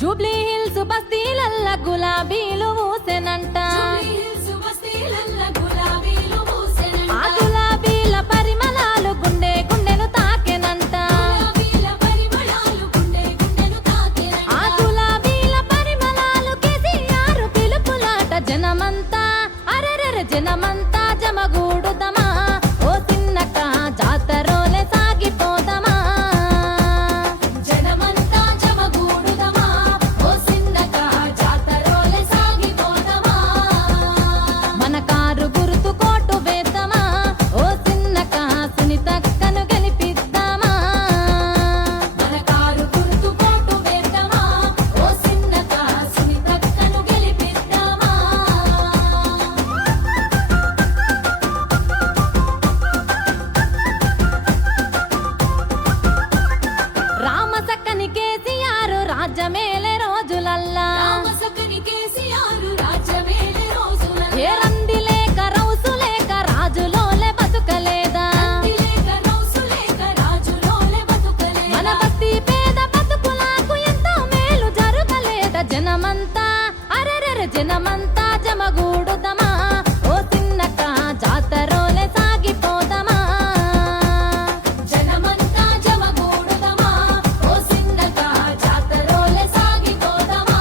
Jubilee hills బస్తీలల్ల గులాబీలు ఊసెనంట. ఆ గులాబీల పరిమళాలు గుండె గుండెను తాకెనంట. ఆ గులాబీల పరిమళాలు కేసీఆర్ పిలుపులాట. జనమంతా అరెరెర జనమంతా జమగూడుదమా ఓ తిన్నక జాతరోలే సాగిపోదమా. జనమంతా జమగూడుదమా ఓ సిన్నక జాతరోలే సాగిపోదమా. మన కారు గుర్తు కోటు వేద్దామా ఓ సిన్నక సునీతక్కను గెలిపిద్దామా. మన కారు గుర్తు కోటు వేద్దామా ఓ సిన్నక సునీతక్కను గెలిపిద్దామా. రామసక్కని కేసీఆర్ రాజ్యమేలే రోజులల్లా. ఏ రంది లేక రౌసు లేక రాజులోలే బతుకలేదా. మన బస్తీ పేద బతుకులకు ఎంతో మేలు జరుగలేదా. జనమంతా అరెరెర జనమంతా జమగూడుదమా ఓ తిన్నక జాతరోలే సాగిపోదమా. జనమంతా జమగూడుదమా ఓ సిన్నక జాతరోలే సాగిపోదమా.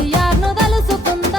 కేసీఆర్ ను తలుసుకుందాం.